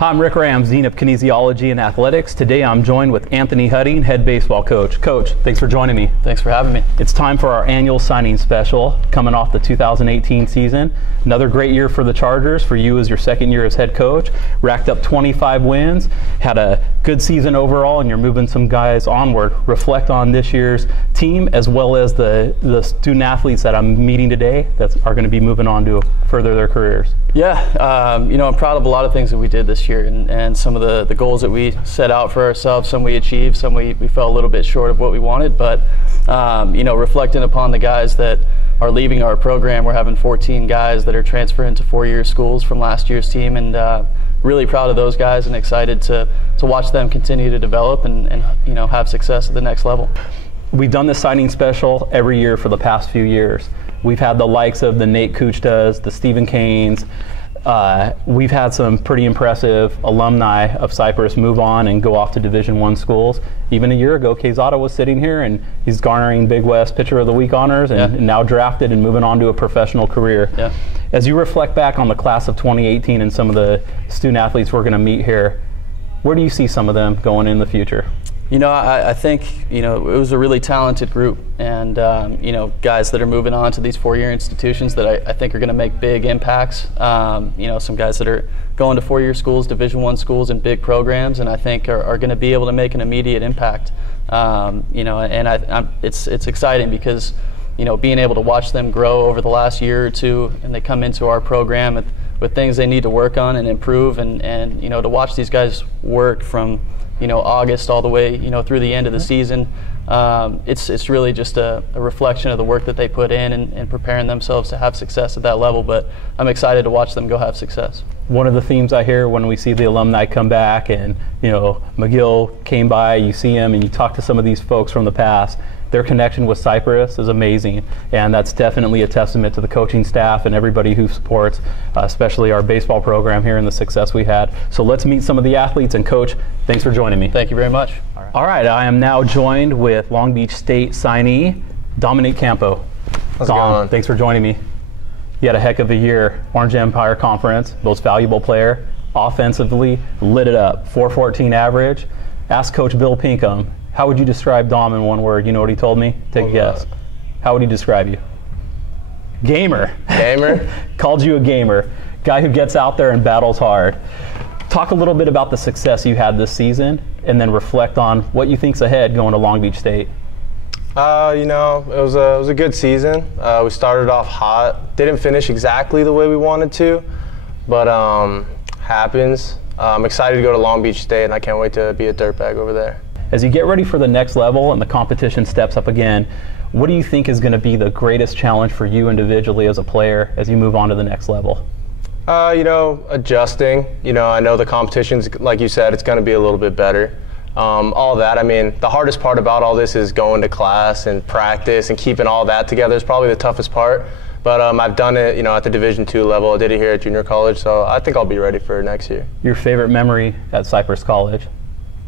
Hi, I'm Rick Rams, Dean of Kinesiology and Athletics. Today I'm joined with Anthony Hudding, head baseball coach. Coach, thanks for joining me. Thanks for having me. It's time for our annual signing special, coming off the 2018 season. Another great year for the Chargers, for you as your second year as head coach. Racked up 25 wins, had a good season overall, and you're moving some guys onward. Reflect on this year's team, as well as the student athletes that I'm meeting today that are going to be moving on to further their careers. Yeah, I'm proud of a lot of things that we did this year, and some of the goals that we set out for ourselves. Some we achieved, some we fell a little bit short of what we wanted. But reflecting upon the guys that are leaving our program, we're having 14 guys that are transferring to four-year schools from last year's team, and really proud of those guys and excited to watch them continue to develop and have success at the next level. We've done this signing special every year for the past few years. We've had the likes of the Nate Kuchtas, the Stephen Canes. We've had some pretty impressive alumni of Cypress move on and go off to Division I schools. Even a year ago, Quezada was sitting here and he's garnering Big West Pitcher of the Week honors and now drafted and moving on to a professional career. Yeah. As you reflect back on the class of 2018 and some of the student athletes we're going to meet here, where do you see some of them going in the future? I think, it was a really talented group, and, guys that are moving on to these four-year institutions that I think are going to make big impacts. Some guys that are going to four-year schools, Division I schools, and big programs, and I think are going to be able to make an immediate impact. It's exciting because, being able to watch them grow over the last year or two, and they come into our program with things they need to work on and improve, and to watch these guys work from August all the way, through the end of the season. It's really just a reflection of the work that they put in and preparing themselves to have success at that level. But I'm excited to watch them go have success. One of the themes I hear when we see the alumni come back and, McGill came by, you see him and you talk to some of these folks from the past, their connection with Cypress is amazing, and that's definitely a testament to the coaching staff and everybody who supports, especially our baseball program here and the success we had. So let's meet some of the athletes, and Coach, thanks for joining me. Thank you very much. All right, I am now joined with Long Beach State signee, Dominique Campo. How's it going? Thanks for joining me. You had a heck of a year. Orange Empire Conference, most valuable player, offensively, lit it up, 414 average. Ask Coach Bill Pinkham, how would you describe Dom in one word? You know what he told me? Take a guess. How would he describe you? Gamer. Gamer? Called you a gamer. Guy who gets out there and battles hard. Talk a little bit about the success you had this season, and then reflect on what you think's ahead going to Long Beach State. It was a good season. We started off hot. Didn't finish exactly the way we wanted to, but happens. I'm excited to go to Long Beach State, and I can't wait to be a dirtbag over there. As you get ready for the next level and the competition steps up again, what do you think is going to be the greatest challenge for you individually as a player as you move on to the next level? Adjusting. I know the competition's, like you said, it's going to be a little bit better. All that. I mean, the hardest part about all this is going to class and practice and keeping all that together is probably the toughest part. But I've done it, at the Division II level. I did it here at junior college, so I think I'll be ready for next year. Your favorite memory at Cypress College?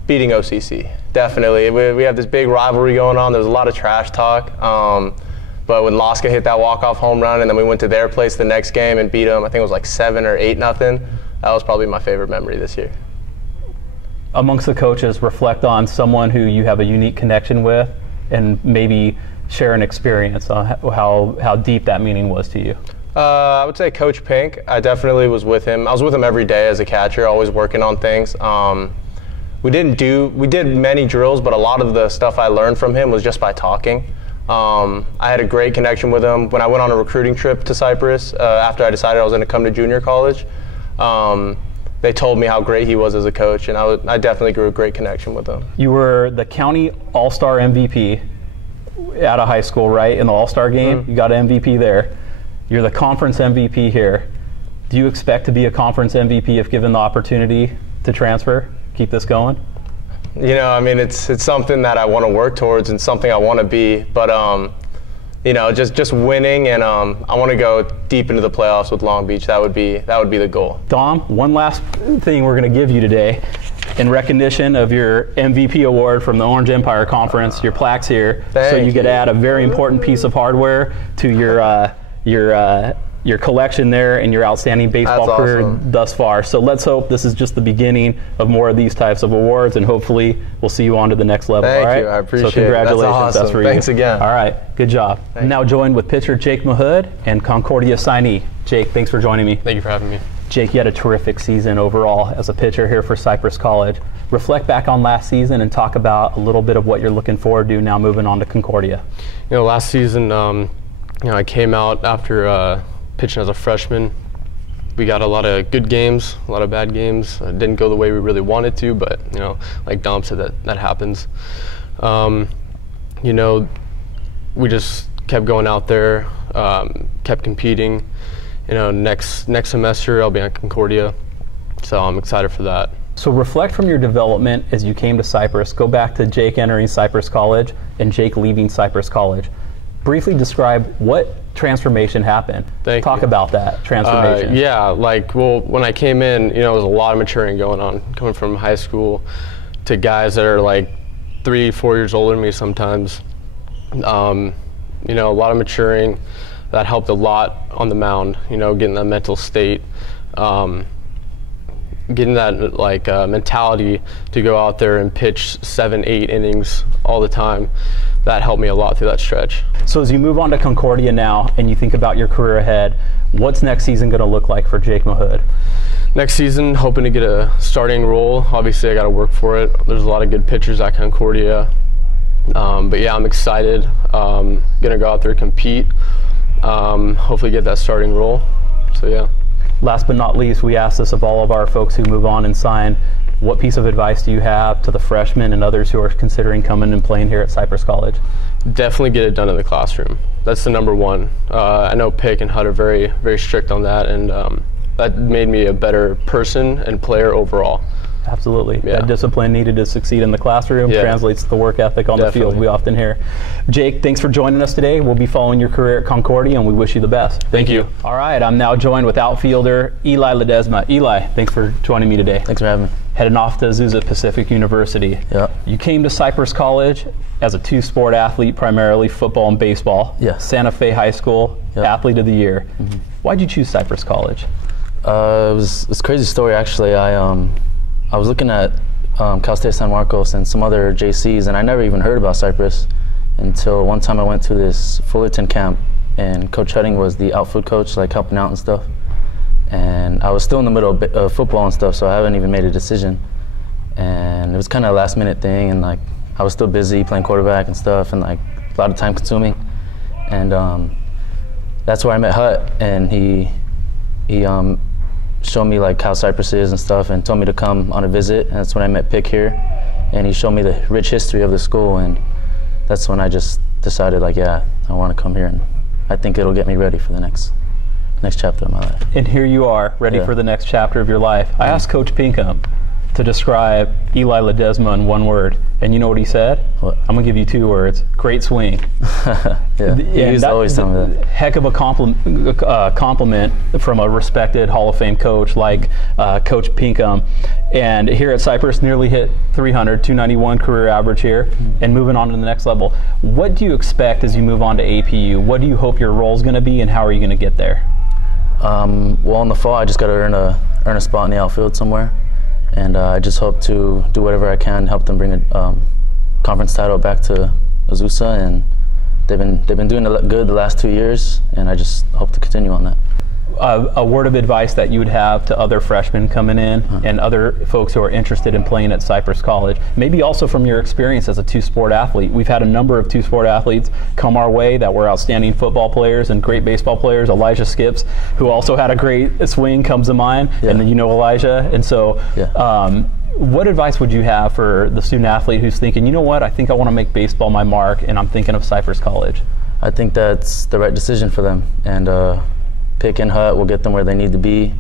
Beating OCC, definitely. We have this big rivalry going on. There was a lot of trash talk. But when Laska hit that walk-off home run, and then we went to their place the next game and beat them, I think it was like 7 or 8-0. That was probably my favorite memory this year. Amongst the coaches, reflect on someone who you have a unique connection with, and maybe share an experience on how deep that meaning was to you. I would say Coach Pink. I definitely was with him. I was with him every day as a catcher, always working on things. We did many drills, but a lot of the stuff I learned from him was just by talking. I had a great connection with him. When I went on a recruiting trip to Cypress, after I decided I was going to come to junior college, they told me how great he was as a coach, and I definitely grew a great connection with him. You were the county All-Star MVP out of high school, right? In the All-Star game, You got an MVP there. You're the conference MVP here. Do you expect to be a conference MVP if given the opportunity to transfer? Keep this going? It's something that I want to work towards and something I want to be, but just winning, and I want to go deep into the playoffs with Long Beach. That would be the goal. Dom, one last thing we're going to give you today in recognition of your MVP award from the Orange Empire Conference. Your plaque's here, so you get to add a very important piece of hardware to your your collection there and your outstanding baseball That's career awesome. thus far. So let's hope this is just the beginning of more of these types of awards, and hopefully we'll see you on to the next level. Thank all right? you. I appreciate it. So congratulations. That's awesome. That's for Thanks you. again. All right. Good job. I'm now joined with pitcher Jake Mahad and Concordia signee. Jake, thanks for joining me. Thank you for having me. Jake, you had a terrific season overall as a pitcher here for Cypress College. Reflect back on last season and talk about a little bit of what you're looking forward to now moving on to Concordia. You know, last season, I came out after pitching as a freshman. We got a lot of good games, a lot of bad games. It didn't go the way we really wanted to, but you know, like Dom said, that happens. You know, we just kept going out there, kept competing. You know, next semester I'll be on Concordia, so I'm excited for that. So reflect from your development as you came to Cypress. Go back to Jake entering Cypress College and Jake leaving Cypress College. Briefly describe what transformation happened. Talk about that transformation. Yeah, like, well, when I came in, you know, there was a lot of maturing going on, coming from high school to guys that are like 3-4 years older than me sometimes. You know, a lot of maturing. That helped a lot on the mound, you know, getting that mental state, getting that like mentality to go out there and pitch 7-8 innings all the time. That helped me a lot through that stretch. So as you move on to Concordia now and you think about your career ahead, what's next season going to look like for Jake Mahad? Next season, hoping to get a starting role. Obviously, I got to work for it. There's a lot of good pitchers at Concordia. But yeah, I'm excited. Going to go out there and compete. Hopefully get that starting role. So yeah. Last but not least, we ask this of all of our folks who move on and sign. What piece of advice do you have to the freshmen and others who are considering coming and playing here at Cypress College? Definitely get it done in the classroom. That's the number one. I know Pick and Hud are very, very strict on that, and that made me a better person and player overall. Absolutely. Yeah. That discipline needed to succeed in the classroom translates to the work ethic on the field we often hear. Jake, thanks for joining us today. We'll be following your career at Concordia, and we wish you the best. Thank you. All right, I'm now joined with outfielder Eli Ledesma. Eli, thanks for joining me today. Thanks for having me. Heading off to Azusa Pacific University. Yep. You came to Cypress College as a two-sport athlete, primarily football and baseball. Yes. Santa Fe High School, Athlete of the Year. Mm-hmm. Why'd you choose Cypress College? It's a crazy story, actually. I was looking at Cal State San Marcos and some other JCs, and I never even heard about Cypress until one time I went to this Fullerton camp, and Coach Hudding was the outfield coach, like helping out and stuff. And I was still in the middle of football and stuff, so I haven't even made a decision. And it was kind of a last minute thing, and like I was still busy playing quarterback and stuff, and like a lot of time consuming. And that's where I met Hut, and he showed me like how Cypress is and stuff, and told me to come on a visit. And that's when I met Pick here, and he showed me the rich history of the school, and that's when I just decided, like, yeah, I want to come here, and I think it'll get me ready for the next chapter of my life. And here you are, ready for the next chapter of your life. I asked Coach Pinkham to describe Eli Ledesma in one word, and you know what he said? What? I'm gonna give you 2 words: great swing. Yeah, he used to always tell me that. Heck of a compliment from a respected Hall of Fame coach like Coach Pinkham. And here at Cypress, nearly hit 300, 291 career average here, and moving on to the next level. What do you expect as you move on to APU? What do you hope your role is going to be, and how are you going to get there? Well, in the fall, I just got to earn a spot in the outfield somewhere, and I just hope to do whatever I can, help them bring a conference title back to Azusa, and they've been doing good the last 2 years, and I just hope to continue on that. A word of advice that you would have to other freshmen coming in and other folks who are interested in playing at Cypress College, maybe also from your experience as a two-sport athlete. We've had a number of two-sport athletes come our way that were outstanding football players and great baseball players. Elijah Skips, who also had a great swing, comes to mind, and then you know Elijah. And so what advice would you have for the student athlete who's thinking, you know what, I think I want to make baseball my mark, and I'm thinking of Cypress College? I think that's the right decision for them, and Pick and Hut will get them where they need to be,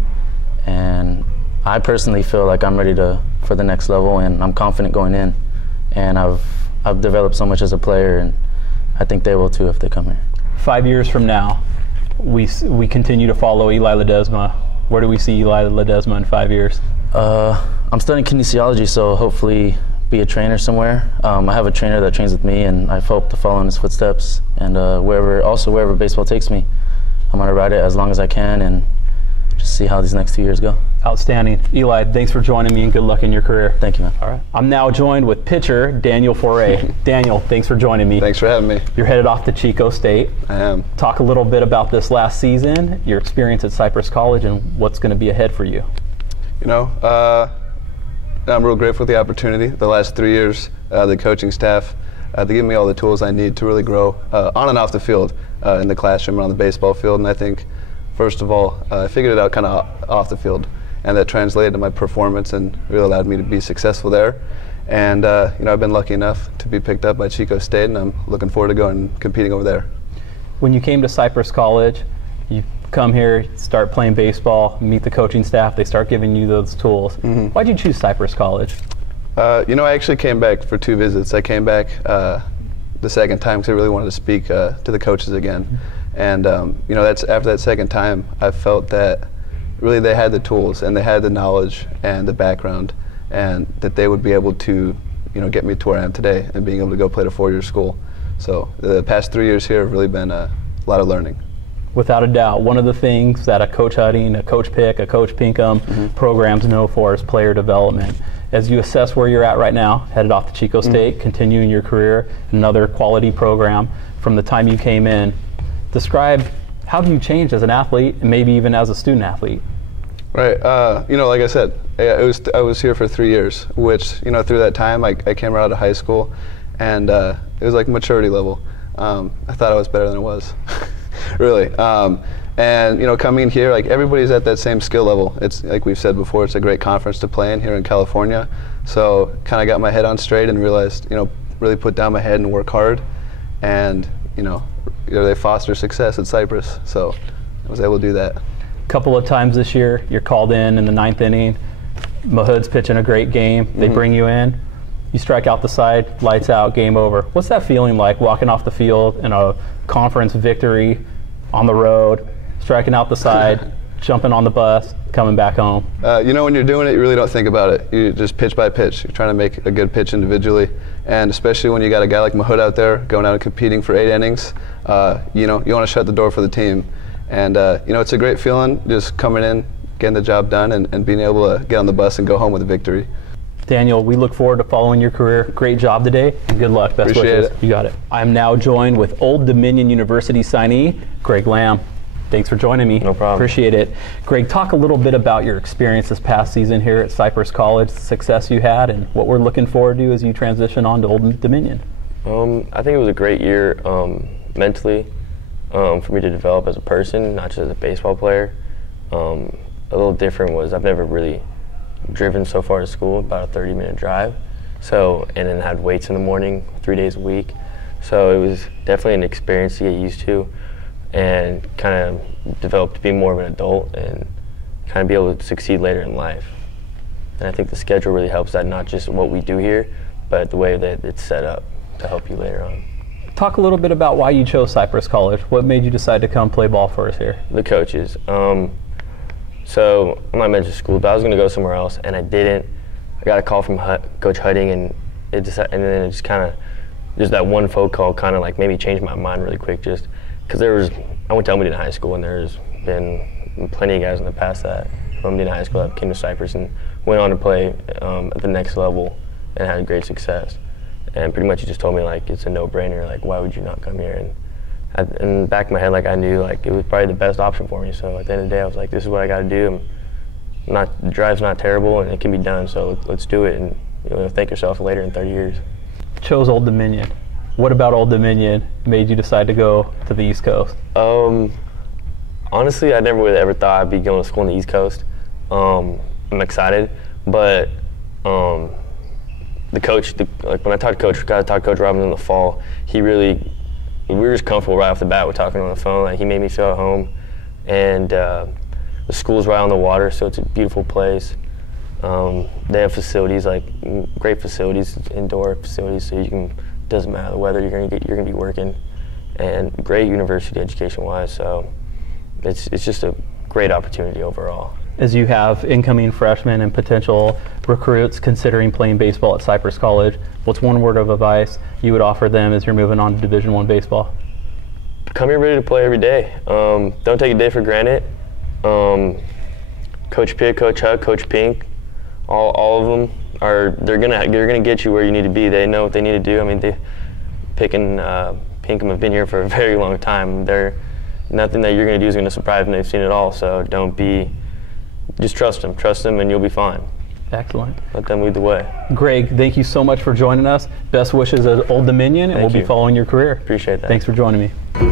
and I personally feel like I'm ready for the next level, and I'm confident going in, and I've developed so much as a player, and I think they will too if they come here. 5 years from now, we continue to follow Eli Ledesma. Where do we see Eli Ledesma in 5 years? I'm studying kinesiology, so hopefully be a trainer somewhere. I have a trainer that trains with me, and I hope to follow in his footsteps, and wherever baseball takes me. I'm going to ride it as long as I can and just see how these next 2 years go. Outstanding. Eli, thanks for joining me and good luck in your career. Thank you, man. All right. I'm now joined with pitcher Daniel Flores. Daniel, thanks for joining me. Thanks for having me. You're headed off to Chico State. I am. Talk a little bit about this last season, your experience at Cypress College, and what's going to be ahead for you. You know, I'm real grateful for the opportunity. The last 3 years, the coaching staff, they give me all the tools I need to really grow on and off the field, in the classroom and on the baseball field. And I think, first of all, I figured it out kind of off the field. And that translated to my performance and really allowed me to be successful there. And you know, I've been lucky enough to be picked up by Chico State, and I'm looking forward to going and competing over there. When you came to Cypress College, you come here, start playing baseball, meet the coaching staff, they start giving you those tools. Mm-hmm. Why'd you choose Cypress College? You know, I actually came back for 2 visits. I came back the second time because I really wanted to speak to the coaches again. Mm-hmm. And you know, after that second time, I felt that really they had the tools and they had the knowledge and the background, and that they would be able to, you know, get me to where I am today and being able to go play at a 4-year school. So the past 3 years here have really been a lot of learning. Without a doubt, one of the things that a Coach Hudding, a Coach Pick, a Coach Pinkham programs know for is player development. As you assess where you're at right now, headed off to Chico State, continuing your career, another quality program from the time you came in, describe how have you changed as an athlete and maybe even as a student athlete? Right. You know, like I said, I was here for 3 years, which, you know, through that time I came right out of high school, and it was like maturity level. I thought I was better than I was, really. And you know, coming here, like everybody's at that same skill level. It's like we've said before, it's a great conference to play in here in California. So kind of got my head on straight and realized, you know, really put down my head and work hard, and you know, they foster success at Cypress. So I was able to do that. Couple of times this year, you're called in the 9th inning. Mahad's pitching a great game. They bring you in. You strike out the side, lights out, game over. What's that feeling like, walking off the field in a conference victory on the road, striking out the side, jumping on the bus, coming back home? You know, when you're doing it, you really don't think about it. You just pitch by pitch. You're trying to make a good pitch individually. And especially when you got a guy like Mahad out there going out and competing for 8 innings, you know, you want to shut the door for the team. And you know, it's a great feeling just coming in, getting the job done, and being able to get on the bus and go home with a victory. Daniel, we look forward to following your career. Great job today, and good luck. Best wishes. You got it. I am now joined with Old Dominion University signee, Greg Lamb. Thanks for joining me. No problem. Appreciate it. Greg, talk a little bit about your experience this past season here at Cypress College, the success you had, and what we're looking forward to as you transition on to Old Dominion. I think it was a great year mentally for me to develop as a person, not just as a baseball player. A little different was I've never really driven so far to school, about a 30-minute drive. So, and then had weights in the morning 3 days a week. So it was definitely an experience to get used to, and kind of develop to be more of an adult and kind of be able to succeed later in life. And I think the schedule really helps that, not just what we do here, but the way that it's set up to help you later on. Talk a little bit about why you chose Cypress College. What made you decide to come play ball for us here? The coaches. So I'm not mentioning school, but I was going to go somewhere else, and I didn't. I got a call from Coach Hudding, and then it just kind of, just that one phone call kind of like made me change my mind really quick, just because I went to Elmwood in high school, and there's been plenty of guys in the past that from in high school that came to Cypress and went on to play at the next level and had great success. And pretty much he just told me, like, it's a no-brainer, like, why would you not come here? And in the back of my head, like, I knew, like, it was probably the best option for me. So at the end of the day, I was like, this is what I got to do. The drive's not terrible, and it can be done, so let's do it, and thank yourself later in 30 years. Chose Old Dominion. What about Old Dominion made you decide to go to the East Coast? Honestly, I never would have ever thought I'd be going to school on the East Coast. I'm excited, but the coach, like when I talked to Coach Robin in the fall, we were just comfortable right off the bat with talking on the phone. Like, he made me feel at home, and the school's right on the water, so it's a beautiful place. They have facilities, like great facilities, indoor facilities, so doesn't matter the weather, you're gonna be working, and great university education-wise. So it's just a great opportunity overall. As you have incoming freshmen and potential recruits considering playing baseball at Cypress College, what's one word of advice you would offer them as you're moving on to Division I baseball? come here ready to play every day. Don't take a day for granted. Coach Pitt, Coach Huck, Coach Pink, all of them they're gonna get you where you need to be. They know what they need to do. I mean, Pick and Pinkham have been here for a very long time. Nothing that you're gonna do is gonna surprise them. They've seen it all. So just trust them, and you'll be fine. Excellent. Let them lead the way. Greg, thank you so much for joining us. Best wishes at Old Dominion, and we'll be following your career. Appreciate that. Thanks for joining me.